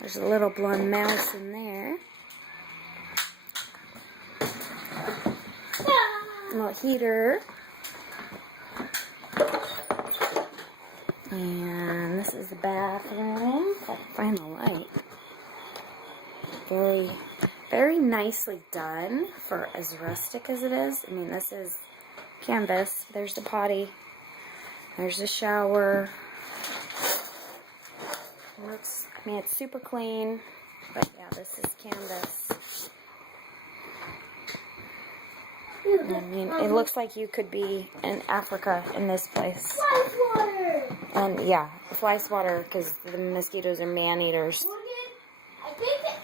There's a little blonde mouse in there. Little heater. And this is the bathroom. If I can find the light. Very, very nicely done for as rustic as it is. I mean, this is canvas. There's the potty. There's the shower. Looks, I mean, it's super clean. But yeah, this is canvas. I mean, it looks like you could be in Africa in this place. Fly swatter! And yeah, fly swatter because the mosquitoes are man-eaters. I think